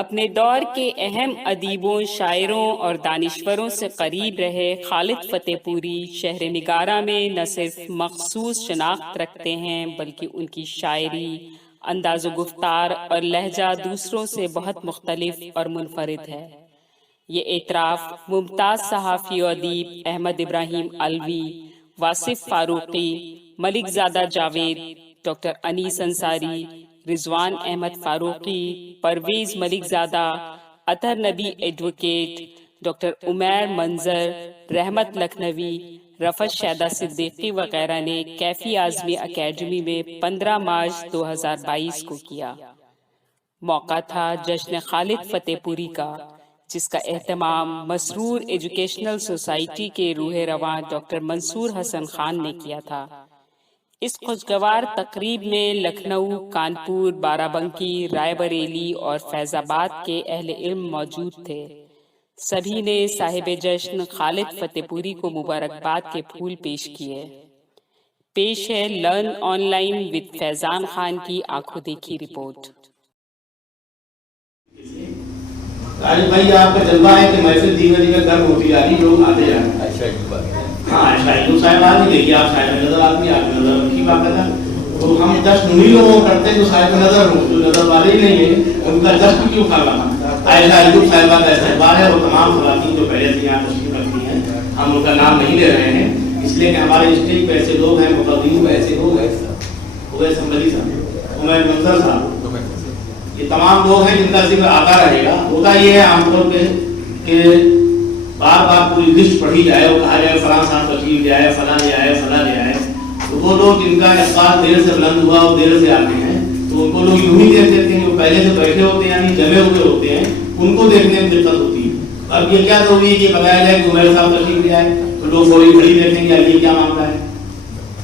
اپنے دور کے اہم ادیبوں، شاعروں اور دانشوروں سے قریب رہے خالد فتح پوری شہر نگارہ میں نہ صرف مخصوص شناخت رکھتے ہیں بلکہ ان کی شاعری، انداز و گفتار اور لہجہ دوسروں سے بہت مختلف اور منفرد ہے۔ یہ اعتراف ممتاز صحافی و ادیب احمد ابراہیم علوی، واصف فاروقی، ملک زادہ جاوید، ڈاکٹر انیس انصاری، رضوان احمد فاروقی، پرویز ملک زادہ، اطہر نبی ایڈوکیٹ، ڈاکٹر عمیر منظر، رحمت لکھنوی، رفعت شیدہ صدیقی وغیرہ نے کیفی اعظمی اکیڈمی میں 15 مارچ 2022 کو کیا۔ موقع تھا جشن خالد فتح پوری کا، جس کا اہتمام مسرور ایجوکیشنل سوسائٹی کے روح رواں ڈاکٹر منصور حسن خان نے کیا تھا۔ اس خوشگوار تقریب میں لکھنؤ، کانپور، بارہ بنکی، رائے بریلی اور فیض آباد کے اہل علم موجود تھے۔ سبھی نے صاحب جشن خالد فتح پوری کو مبارکباد کے پھول پیش کیے۔ پیش ہے لرن آن لائن ود فیضان خان کی آنکھوں دیکھی رپورٹ۔ راجد بھائی، آپ کا جذبہ ہے کہ محفل دیگر دیگر گرم ہوتی جا رہی، لوگ آتے جا رہے ہیں۔ ہاں، شاہد صاحب آج نہیں دیکھیے، آپ صاحب نظر آدمی، آپ کی نظر رکھی بات ہے نا، تو ہم جشن انہیں لوگوں کرتے ہیں جو صاحب نظر ہوں، جو نظر والے ہی نہیں ہیں ان کا جشن کیوں کھانا؟ عائشہ ایوب صاحبہ کا استقبال ہے، وہ تمام خواتین جو پہلے سے یہاں تشریف رکھتی ہیں، ہم ان کا نام نہیں لے رہے ہیں اس لیے کہ ہمارے اسٹیج پہ ایسے لوگ ہیں، مقدمین ایسے لوگ ہیں، اویس ملی صاحب، عمیر منظر صاحب، یہ تمام لوگ ہیں جن کا ذکر آتا رہے گا۔ ہوتا یہ ہے عام طور پہ کہ بار بار پوری لسٹ پڑھی جائے اور کہا جائے فلاں صاحب تشریف لے آئے، فلاں لے آئے، فلاں لے آئے، تو وہ لوگ جن کا اخبار دیر سے بلند ہوا اور دیر سے آتے ہیں تو ان کو لوگ یوں ہی دیکھ دیتے ہیں، جو پہلے سے بیٹھے ہوتے ہیں یعنی جمے ہوئے ہوتے ہیں ان کو دیکھنے میں دقت ہوتی ہے۔ اب یہ کیا ضروری ہے کہ بتایا جائے کہ عمیر صاحب تشریف لے آئے تو لوگ فوری کھڑی دیکھیں گے یہ کیا معاملہ ہے۔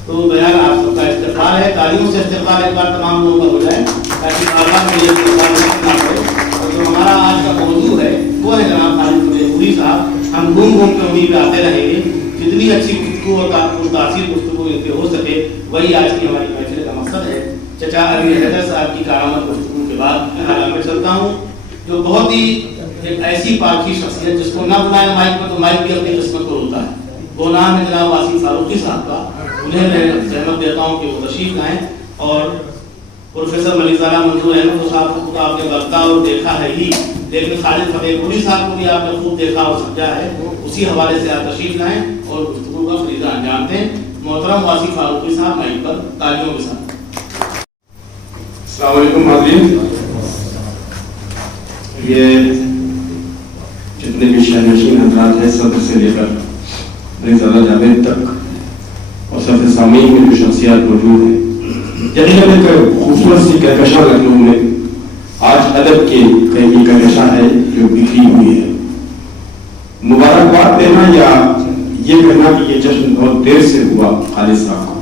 تو بہرحال آپ سب کا استقبال ہے، تعلیموں سے استقبال ایک بار تمام لوگوں کا ہو جائے تاکہ بار بار میں یہ استقبال نہ ہو۔ اور جو ہمارا آج کا موضوع ہے وہ ہے جناب خالد فتح پوری صاحب۔ ہم گھوم گھوم کے انہیں پہ آتے رہیں گے، جتنی اچھی گفتگو اور تاثیر گفتگو ان پہ ہو سکے وہی آج کی ہماری محفل کا مقصد ہے۔ چچا علی حیدر صاحب کی کارآمد گفتگو کے بعد میں چلتا ہوں جو بہت ہی ایک ایسی پارٹی شخصیت جس کو نہ بلائے مائک پر تو مائک بھی اپنی قسمت کو روتا ہے، وہ نام ہے جناب واصف فاروقی صاحب کا۔ انہیں میں زحمت دیتا ہوں کہ وہ تشریف لائیں، اور پروفیسر ملک زادہ منظور احمد صاحب کو خود آپ نے بغتا اور دیکھا ہے ہی، لیکن خالد فتح پوری صاحب کو بھی آپ نے خوب دیکھا اور سمجھا ہے، اسی حوالے سے آپ تشریف لائیں اور گفتگو کا فریضہ انجام دیں۔ محترم واصف فاروقی صاحب مائک پر تالیوں کے ساتھ۔ السلام علیکم حاضرین، یہ جتنے بھی شہنشین حضرات ہیں صدر سے لے کر ملک زادہ جاوید تک اور صف سامعین میں جو شخصیات موجود ہیں، یقیناً ایک خوبصورت سی کہکشاں لکھنؤ میں آج ادب کی کئی کہکشاں ہے جو بکھری ہوئی ہے۔ مبارکباد دینا یا یہ کہنا کہ یہ جشن بہت دیر سے ہوا خالد صاحب کو،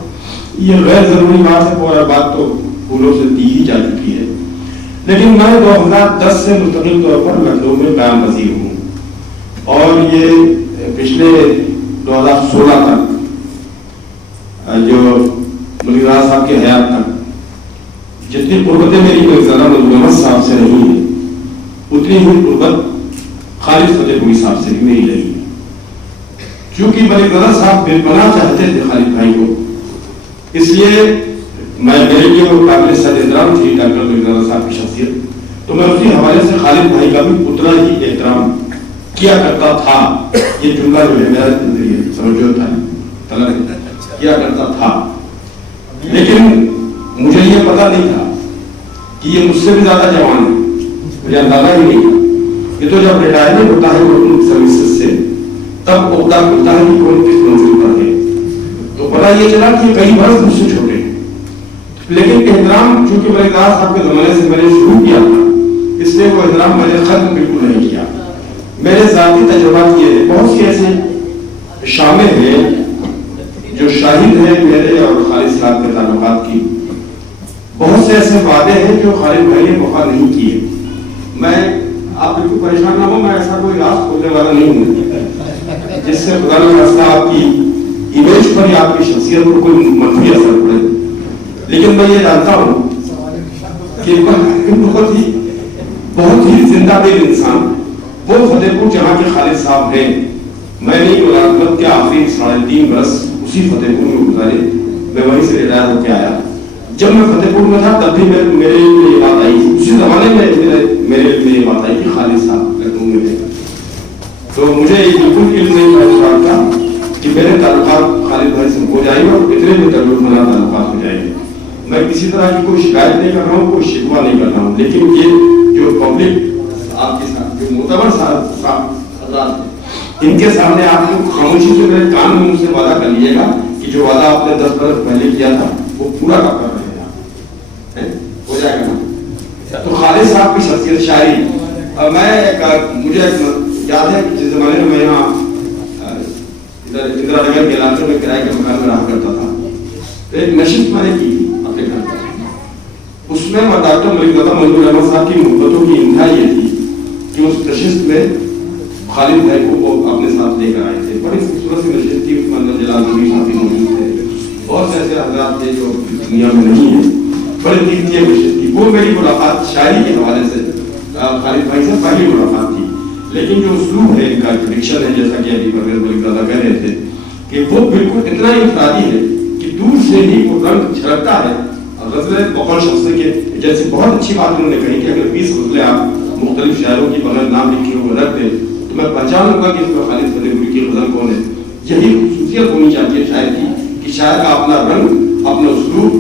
یہ غیر ضروری بات ہے، اور بات تو پھولوں سے دی ہی جا چکی ہے۔ لیکن میں 2010 سے مستقل طور پر لکھنؤ میں قیام پذیر ہوں، اور یہ پچھلے 2016 تک جو ملک زادہ صاحب کی حیات تک جتنی قربتیں میری ملک زادہ منظور صاحب سے رہی ہیں اتنی ہی قربت خالد فتح پوری صاحب سے بھی میری رہی ہے۔ چونکہ ملک زادہ صاحب بے پناہ چاہتے تھے خالد بھائی کو، اس لیے میرے لیے وہ قابل صد احترام تھی ڈاکٹر ملک زادہ صاحب کی شخصیت، تو میں اسی حوالے سے خالد بھائی کا بھی اتنا ہی احترام کیا کرتا تھا۔ یہ جملہ جو ہے میرا نظریہ سمجھو تھا کیا کرتا تھا، لیکن مجھے یہ پتا نہیں تھا کہ یہ مجھ سے بھی زیادہ جوان ہے، مجھے اندازہ ہی نہیں تھا۔ یہ تو جب ریٹائرمنٹ ہوتا ہے گورنمنٹ سروسز سے تب عہدہ ملتا ہے کہ کون کس منزل پر ہے، تو پتا یہ چلا کہ کئی برس مجھ سے چھوٹے ہیں، لیکن احترام چونکہ ملک زادہ صاحب کے زمانے سے میں نے شروع کیا تھا اس لیے وہ احترام میں نے ختم بالکل نہیں کیا۔ میرے ذاتی تجربات یہ ہے، بہت سی ایسے شامل ہیں جو شاہد ہیں میرے اور خالد صاحب کے تعلقات کی، بہت سے ایسے وعدے ہیں جو خالد بھائی نے وفا نہیں کیے۔ میں آپ بالکل پریشان نہ ہو، میں ایسا کوئی راز کھولنے والا نہیں ہوں جس سے خدا نہ خواستہ آپ کی امیج پر یا آپ کی شخصیت پر کوئی منفی اثر پڑے، لیکن میں یہ جانتا ہوں کہ بہت ہی بہت ہی زندہ دل انسان، وہ فتح پور جہاں کے خالد صاحب ہیں. میں نے ملازمت کے آخری 3.5 برس اسی فتح پور میں گزارے. میں وہیں سے ریٹائر ہو کے آیا. جب میں فتح پور میں تھا تب بھی میرے لیے یہ بات آئی، اسی زمانے میں میرے لیے یہ بات آئی کہ خالد صاحب لکھنؤ میں تھے. تو مجھے یہ بالکل علم نہیں تھا کہ میرے تعلقات خالد بھائی سے ہو جائیں گے اور اتنے بھی تعلق منا تعلقات ہو جائیں گے. میں کسی طرح کی کوئی شکایت نہیں کر رہا ہوں، کوئی شکوہ نہیں کر رہا ہوں، لیکن یہ جو پبلک آپ کے ساتھ جو معتبر حضرات ہیں ان کے سامنے آپ کو خاموشی سے میرے کان میں سے وعدہ کر لیجیے گا کہ جو وعدہ آپ نے 10 برس پہلے کیا تھا وہ پورا کر رہے ہیں، ہو جائے گا نا. تو خالد صاحب کی شخصیت شاعری، مجھے یاد ہے کہ جس زمانے میں یہاں اندرا نگر کے علاقے میں کرائے کے مکان میں رہا کرتا تھا تو ایک نشست میں نے کی اپنے گھر پر. اس میں ڈاکٹر ملک زادہ منظور احمد صاحب کی محبتوں کی انتہا یہ تھی کہ اس نشست میں خالد بھائی کو وہ اپنے ساتھ لے کر آئے تھے. بڑی خوبصورت سی نشست تھی، اس میں اندر جلال الدین صاحب بھی موجود تھے، بہت سے ایسے حضرات تھے جو دنیا میں نہیں ہیں. بڑی قیمتی نشست تھی. وہ میری ملاقات شاعری کے حوالے سے خالد بھائی سے پہلی ملاقات تھی. لیکن جو اسلوب ہے ان کا ڈکشن ہے، جیسا کہ ابھی پرویز ملک زادہ کہہ رہے تھے کہ وہ بالکل اتنا انفرادی ہے کہ دور سے ہی وہ رنگ چھلکتا ہے. غزلیں بقول شخص کے جیسے بہت اچھی بات انہوں نے کہی کہ اگر 20 غزلیں آپ مختلف شاعروں کی بغیر نام لکھے ہوئے رکھ دیں تو میں پہچان لوں گا کہ اس میں خالد فتح پوری کی غزل کون ہے. یہی خصوصیت ہونی چاہیے شاعر کی کہ شاعر کا اپنا رنگ، اپنا اسلوب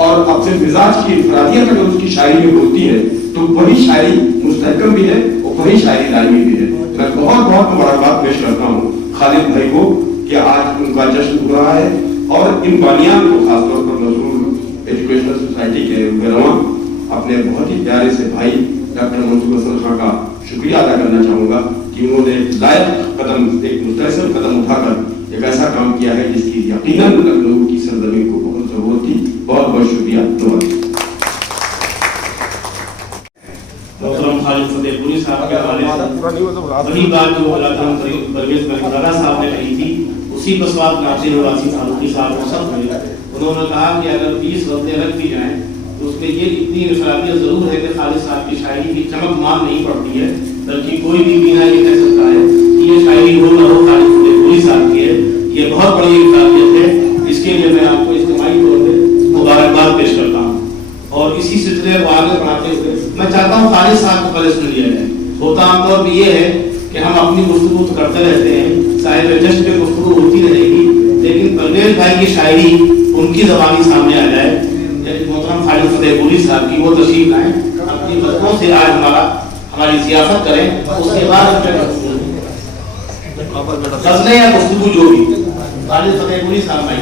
اور اپنے مزاج کی انفرادیت اگر اس کی شاعری میں ہوتی ہے تو وہی شاعری مستحکم بھی ہے اور وہی شاعری دائمی بھی ہے. میں بہت بہت مبارکباد پیش کرتا ہوں خالد بھائی کو کہ آج ان کا جشن ہو رہا ہے، اور ان بانیان کو خاص طور پر نظور ایجوکیشنل سوسائٹی کے رہنما اپنے بہت ہی پیارے سے بھائی ڈاکٹر منصور حسن خان کا شکریہ ادا کرنا چاہوں گا کہ انہوں نے لائق قدم، ایک مستحسن قدم اٹھا کر ایک ایسا کام کیا ہے جس کی یقیناً لکھنؤ کی سرزمین کو بہت ضرورت تھی. بہت بہت شکریہ. محترم خالد فتح پوری صاحب کے حوالے سے وہی بات جو پرویز ملک زادہ صاحب نے کہی تھی اسی پر سوال ناصر الواسی فاروقی صاحب کو سب ہوئے. انہوں نے کہا کہ اگر 20 غزلیں رکھ دی جائیں تو اس میں یہ اتنی انفرادیت ضرور ہے کہ خالد صاحب کی شاعری کی چمک مان نہیں پڑتی ہے، بلکہ کوئی بھی بینا یہ کہہ سکتا ہے کہ یہ شاعری ہو نہ ہو خالد فتح پوری صاحب کی ہے. یہ بہت بڑی انفرادیت ہے، اس کے لیے میں آپ کو اجتماعی طور پہ مبارکباد پیش کرتا ہوں. اور اسی سلسلے کو آگے بڑھاتے ہوئے میں چاہتا ہوں خالد صاحب کو پہلے سن لیا جائے. ہوتا عام طور پہ یہ ہے کہ ہم اپنی گفتگو کرتے رہتے ہیں، صاحب جشن پہ گفتگو ہوتی رہے گی، لیکن پرویز بھائی کی شاعری ان کی زبانی سامنے آ جائے. محترم خالد فتح پوری صاحب کی وہ تشریف لائیں، اپنی بچوں سے آج ہماری ضیافت کریں، اس کے بعد غزلیں یا گفتگو جو بھی. خالد فتح پوری صاحب بھائی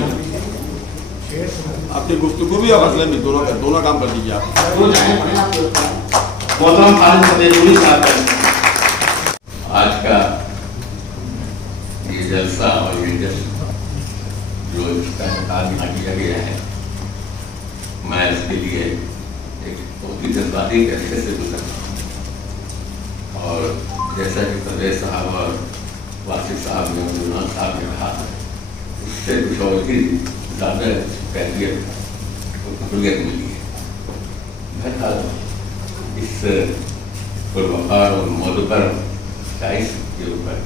آپ کی گفتگو بھی اور غزلیں بھی دونوں کام کر دیجیے آپ. محترم خالد فتح پوری صاحب آج کا یہ جلسہ اور یہ جشن جو اس کا انعقاد کیا گیا ہے، میں اس کے لیے ایک بہت ہی جذباتی طریقے سے گزرا ہوں. اور جیسا کہ پرویز صاحب اور واصف صاحب نے عبدالرحمان صاحب نے کہا، اس سے کچھ اور ہی زیادہ قبولیت ملی ہے. بہرحال اس پروقار اور موضوع پر شائز کے اوپر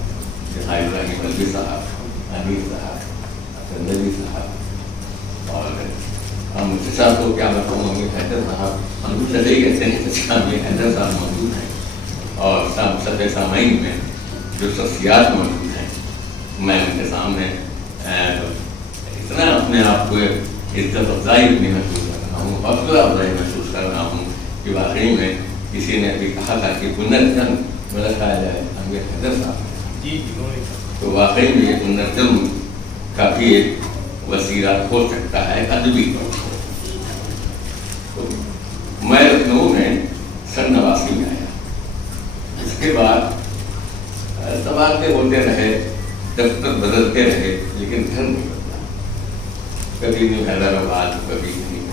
جہاں ابراہیم علوی صاحب، امیر صاحب، چندنی صاحب اور ہم صاحب کو کیا بتاؤں، امیر حیدر صاحب ہم کو چلے گئے تھے، امیر حیدر صاحب موجود ہیں اور سب سامعین میں جو شخصیات موجود ہیں، میں ان کے سامنے اتنا اپنے آپ کو عزت افزائی اپنی محسوس کر رہا ہوں، حوصلہ افزائی محسوس کر رہا ہوں کہ واقعی میں کسی نے بھی کہا تھا کہ پنرجن میرا خیال ہے امیر حیدر صاحب جی، تو واقعی میں یہ پنرجن کافی ایک وسیلہ ہو سکتا ہے ادبی طور پر. تو میں لکھنؤ میں 89 میں آیا. اس کے بعد تبادلے ہوتے رہے، دفتر بدلتے رہے، لیکن گھر نہیں بدلا. کبھی نہیں حیدرآباد، کبھی نہیں.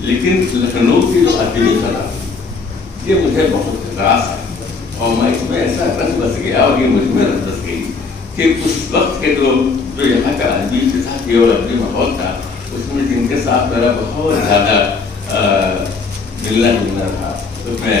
لیکن لکھنؤ کی جو ادبی سطح یہ مجھے بہت راس ہے اور میں اس میں ایسا رس بس گیا اور یہ مجھ میں رس بس گئی کہ اس وقت کے جو یہاں کا ادبی فضا اور ادبی ماحول تھا، اس میں جن کے ساتھ میرا بہت زیادہ ملنا جلنا رہا، اس میں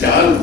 4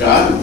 4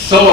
100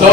100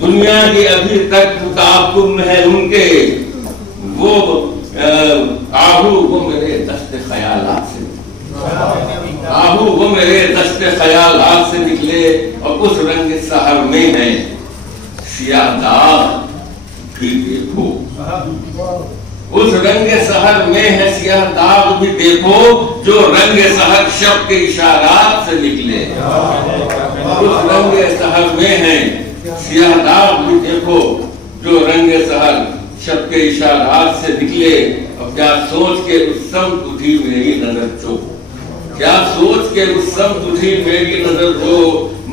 دنیا کی ابھی تک تعاقب میں ہے ان کے وہ آہو وہ میرے دست خیالات سے آہو وہ میرے دست خیالات سے نکلے اور اس رنگ سحر میں ہے سیاہ داغ بھی دیکھو اس رنگ سحر میں ہے سیاہ داغ بھی دیکھو جو رنگ سحر شب کے اشارات سے نکلے اس رنگ سحر میں ہے سیاہ داغ بھی دیکھو جو رنگ سحر شب کے اشارات سے نکلے اور کیا سوچ کے اس سمت اٹھی میری نظر جو کیا سوچ کے اس سمت اٹھی میری نظر جو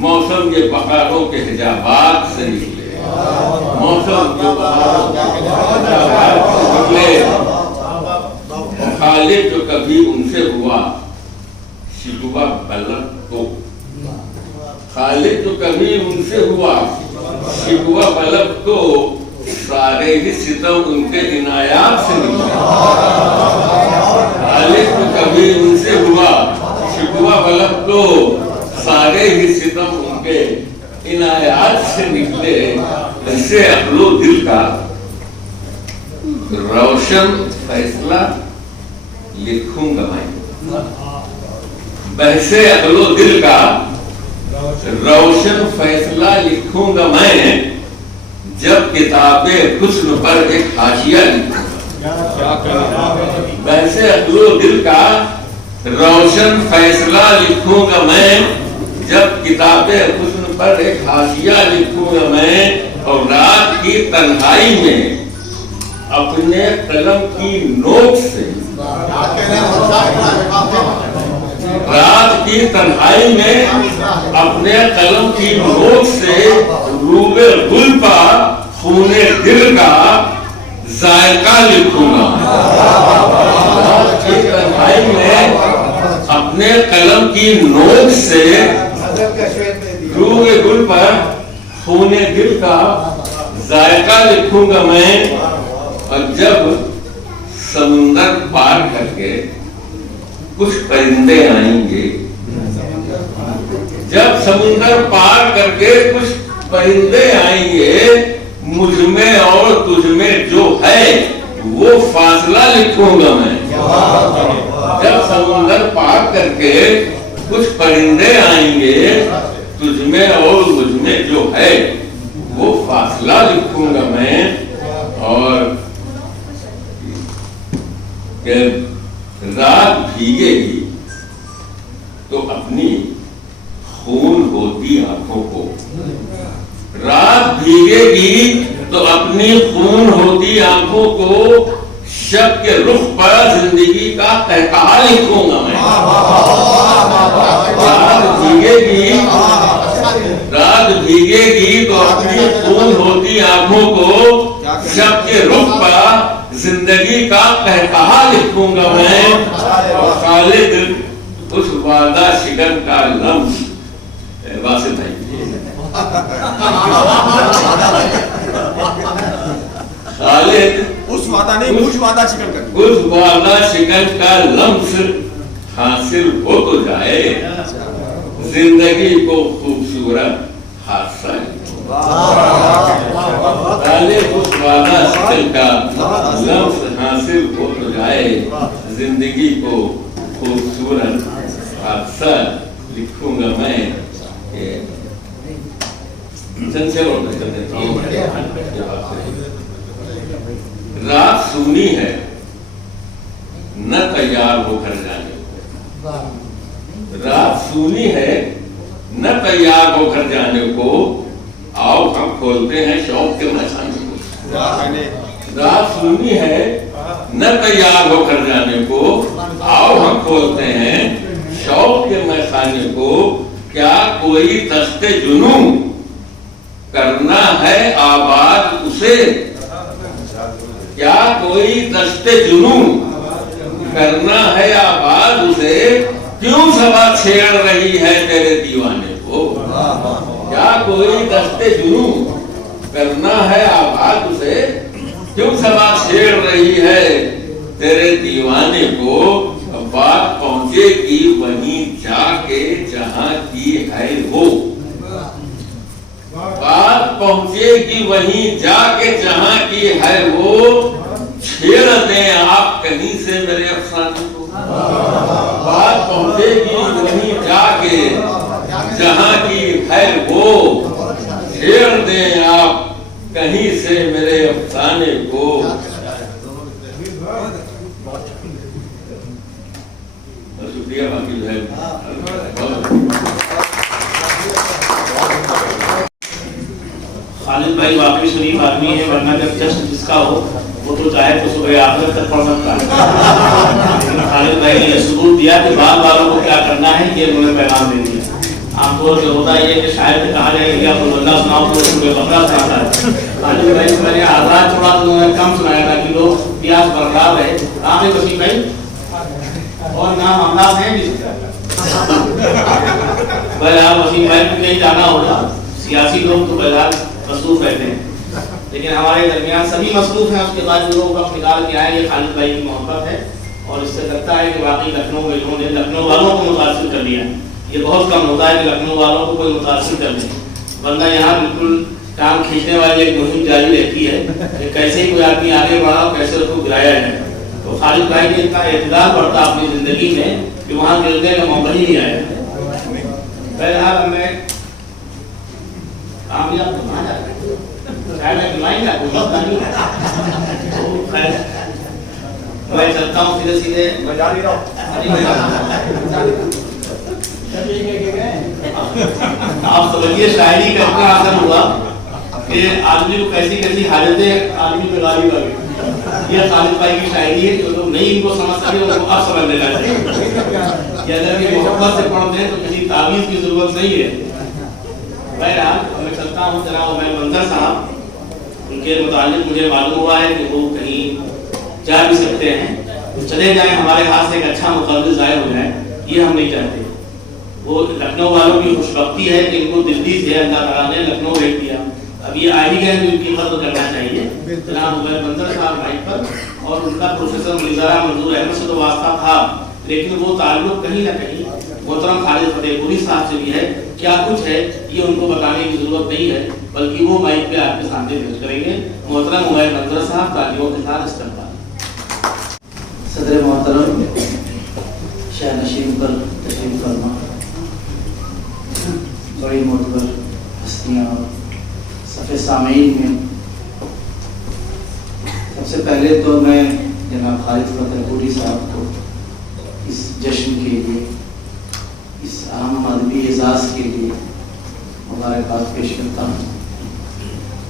موسم کے بہاروں کے حجابات سے نکلے موسم کے بہاروں کے حجابات سے نکلے خالق جو کبھی ان سے ہوا شکوہ بلب تو خالق جو کبھی ان سے ہوا شکوہ بلب تو سارے ہی ستم ان کے عنایات سے نکلے خالق جو کبھی ان سے ہوا شکوہ بلب تو سارے ہی ستم ان کے عنایات سے نکلے ایسے عقل و دل کا روشن فیصلہ لکھوں گا میں بحث عقل و دل کا روشن فیصلہ لکھوں گا میں جب کتاب حسن پر ایک حاشیہ لکھوں گا بحث عقل و دل کا روشن فیصلہ لکھوں گا میں جب کتاب حسن پر ایک حاشیہ لکھوں گا میں اور رات کی تنہائی میں اپنے قلم کی نوک سے رات کی تنہائی میں اپنے قلم کی نوک سے روب گل پر خون دل کا ذائقہ لکھوں گا رات کی تنہائی میں اپنے قلم کی نوک سے روب گل پر خون دل کا ذائقہ لکھوں گا میں اور جب سمندر پار کر کے کچھ پرندے آئیں گے جب سمندر پار کر کے کچھ پرندے آئیں گے مجھ میں اور تجھ میں جو ہے وہ فاصلہ لکھوں گا میں جب سمندر پار کر کے کچھ پرندے آئیں گے تجھ میں اور مجھ میں جو ہے وہ فاصلہ لکھوں گا میں اور کہ رات بھیگے گی تو اپنی خون ہوتی آنکھوں کو رات بھیگے گی تو اپنی خون ہوتی آنکھوں کو شب کے رخ پر زندگی کا قہقہا لکھوں گا میں رات بھیگے گی تو اپنی خون ہوتی آنکھوں کو شب کے رخ پر زندگی کا قہقہا لکھوں گا میں اور خالد اس وعدہ شکن کا لمس واسط ہے خالد اس وعدہ نہیں اس وعدہ شکن کا اس وعدہ شکن کا لمس حاصل ہو تو جائے زندگی کو خوبصورت حادثہ اس وعدہ شکن کا لمس حاصل ہو تو جائے زندگی کو خوبصورت حادثہ لکھوں گا میں رات سونی ہے نہ تیار ہو کر جانے کو رات سونی ہے نہ تیار ہو کر جانے کو آؤ ہم کھولتے ہیں شوق کے میخانے کو رات سونی ہے نہ تیار ہو کر جانے کو آؤ ہم کھولتے ہیں شوق کے میخانے کو کیا کوئی دست جنوں کرنا ہے آباد اسے کیا کوئی دست جنوں کرنا ہے آباد اسے کیوں سبا چھیڑ رہی ہے تیرے دیوانے کو کیا کوئی دست جنوں کرنا ہے آباد اسے کیوں سبا چھیڑ رہی ہے تیرے دیوانے کو بات پہنچے گی وہیں جا کے جہاں کی ہے وہ بات پہنچے گی وہیں جا کے جہاں کی ہے وہ، چھیڑ دیں آپ کہیں سے میرے افسانے کو، بات پہنچے گی وہیں جا کے جہاں کی ہے وہ، چھیڑ دیں آپ کہیں سے میرے افسانے کو۔ شکریہ، باقی جو ہے خالد بھائی واقعی شریف آدمی ہے، ورنہ جب جشن جس کا ہو وہ تو چاہے تو صبح آخرت تک پڑھ سکتا ہے، لیکن خالد بھائی نے یہ ثبوت دیا کہ بعد والوں کو کیا کرنا ہے، یہ انہوں نے پیغام دے دیا۔ عام طور پہ ہوتا یہ کہ شاید کہا جائے کہ آپ اللہ سناؤ تو صبح بقرہ سناتا ہے۔ خالد بھائی سے میں نے آزاد چھوڑا تو انہوں نے کم سنایا تھا کہ لوگ پیاس برقرار رہے۔ کہاں ہے وسیم بھائی؟ اور نام امراض ہیں جس کا بہرحال وسیم بھائی کو کہیں جانا ہوگا، سیاسی لوگ تو بہرحال مصروف رہتے ہیں، لیکن ہمارے درمیان سبھی مصروف ہیں۔ اس کے بعد جو لوگوں کا نکال کے آئے، یہ خالد بھائی کی محبت ہے، اور اس سے لگتا ہے کہ واقعی لکھنؤ میں انہوں نے لکھنؤ والوں کو متاثر کر دیا۔ یہ بہت کم ہوتا ہے کہ لکھنؤ والوں کو کوئی متاثر کر دے، ورنہ یہاں بالکل ٹانگ کھینچنے والی ایک مہم جاری رہتی ہے کہ کیسے ہی کوئی آدمی آگے بڑھا اور کیسے اس کو گرایا جائے۔ تو خالد بھائی نے اتنا اعتدال برتا اپنی زندگی میں کہ وہاں گرنے کا موقع ہی نہیں آیا۔ بہرحال میں کامیاب کہاں جاتا ہے، شاید میں بلائیں گا کوئی وقت نہیں ہے۔ میں چلتا ہوں سیدھے سیدھے، آپ سمجھیے شاعری کا اتنا اثر ہوا کہ آدمی کو کیسی کیسی حاجتیں آدمی پہ غالب آ گئی۔ یہ خالد بھائی کی شاعری ہے، جو لوگ نہیں ان کو سمجھ سکے ان کو اب سمجھ لینا چاہیے کہ اگر یہ محبت سے پڑھتے ہیں تو کسی تعویذ کی ضرورت نہیں ہے۔ بہرحال میں چلتا ہوں، جناب عمیر منظر صاحب، ان کے متعلق مجھے معلوم ہوا ہے کہ وہ کہیں جا بھی سکتے ہیں، چلے جائیں، ہمارے ہاتھ سے ایک اچھا مقدس ظاہر ہو جائے، یہ ہم نہیں چاہتے۔ وہ لکھنؤ والوں کی خوش بختی ہے کہ ان کو دلی سے اللہ تعالیٰ نے لکھنؤ بھیج دیا، اب یہ آ ہی گئے تو ان کی قدر کرنا چاہیے۔ جناب عمیر منظر صاحب مائک پر، اور ان کا پروفیسر ملیزارہ منظور احمد سے تو واسطہ تھا، لیکن وہ تعلق کہیں نہ کہیں محترم خالد فتح پوری صاحب سے بھی ہے۔ کیا کچھ ہے یہ ان کو بتانے کی ضرورت نہیں ہے، بلکہ وہ مائک پہ آپ کے سامنے پیش کریں گے۔ محترم عمیر منظر صاحب، تالیوں کے ساتھ استقبال۔ صدر محترم شاہ نشین پر تشریف فرما، بڑی معتبر ہستیاں اور صف سامعین میں، سب سے پہلے تو میں جناب خالد فتح پوری صاحب کو اس جشن کے لیے، اس اہم ادبی اعزاز کے لیے مبارکباد پیش کرتا ہوں۔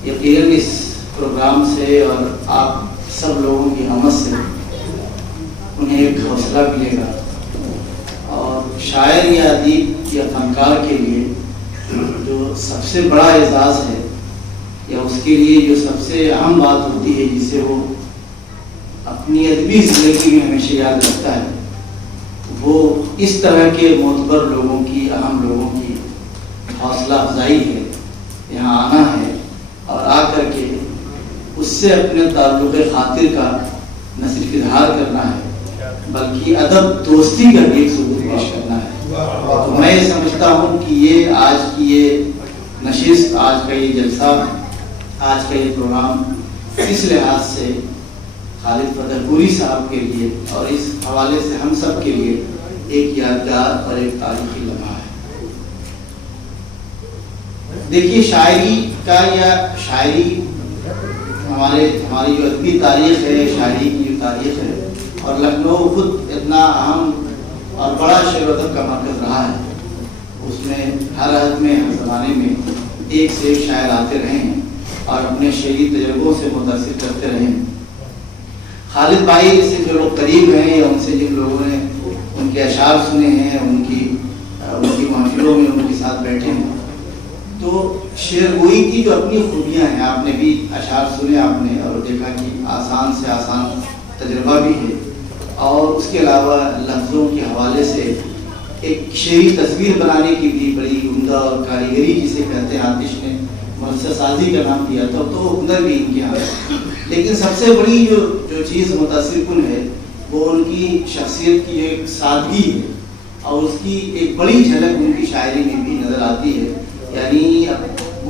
یقیناً اس پروگرام سے اور آپ سب لوگوں کی ہمت سے انہیں ایک حوصلہ ملے گا، اور شاعر یا ادیب یا فنکار کے لیے جو سب سے بڑا اعزاز ہے، یا اس کے لیے جو سب سے اہم بات ہوتی ہے جسے وہ اپنی ادبی زندگی میں ہمیشہ یاد رکھتا ہے، وہ اس طرح کے معتبر لوگوں کی، اہم لوگوں کی حوصلہ افزائی ہے، یہاں آنا ہے اور آ کر کے اس سے اپنے تعلق خاطر کا نہ صرف اظہار کرنا ہے بلکہ ادب دوستی کا بھی ایک ثبوت پیش کرنا ہے۔ تو میں یہ سمجھتا ہوں کہ یہ آج کی یہ نشست، آج کا یہ جلسہ، آج کا یہ پروگرام اس لحاظ سے خالد فتح پوری صاحب کے لیے اور اس حوالے سے ہم سب کے لیے ایک یادگار اور ایک تاریخی لمحہ ہے۔ دیکھیے، شاعری کا یا شاعری ہماری جو ادبی تاریخ ہے، شاعری کی جو تاریخ ہے، اور لکھنؤ خود اتنا اہم اور بڑا شعر و ادب کا مرکز رہا ہے، اس میں ہر عہد میں، ہر زمانے میں ایک سے ایک شاعر آتے رہے ہیں اور اپنے شعری تجربوں سے متاثر کرتے رہے ہیں۔ خالد بھائی سے جو لوگ قریب ہیں یا ان سے جن لوگوں نے ان کے اشعار سنے ہیں، ان کی محفلوں میں ان کے ساتھ بیٹھے ہیں، تو شعر گوئی کی جو اپنی خوبیاں ہیں، آپ نے بھی اشعار سنے، آپ نے اور دیکھا کہ آسان سے آسان تجربہ بھی ہے، اور اس کے علاوہ لفظوں کے حوالے سے ایک شعری تصویر بنانے کی بھی بڑی عمدہ اور کاریگری جسے کہتے ہیں، آتش نے مرثیہ سازی کا نام دیا تھا، تو ہنر بھی ان کے یہاں ہے۔ لیکن سب سے بڑی جو چیز متاثر کن ہے وہ ان کی شخصیت کی ایک سادگی ہے، اور اس کی ایک بڑی جھلک ان کی شاعری میں بھی نظر آتی ہے۔ یعنی اب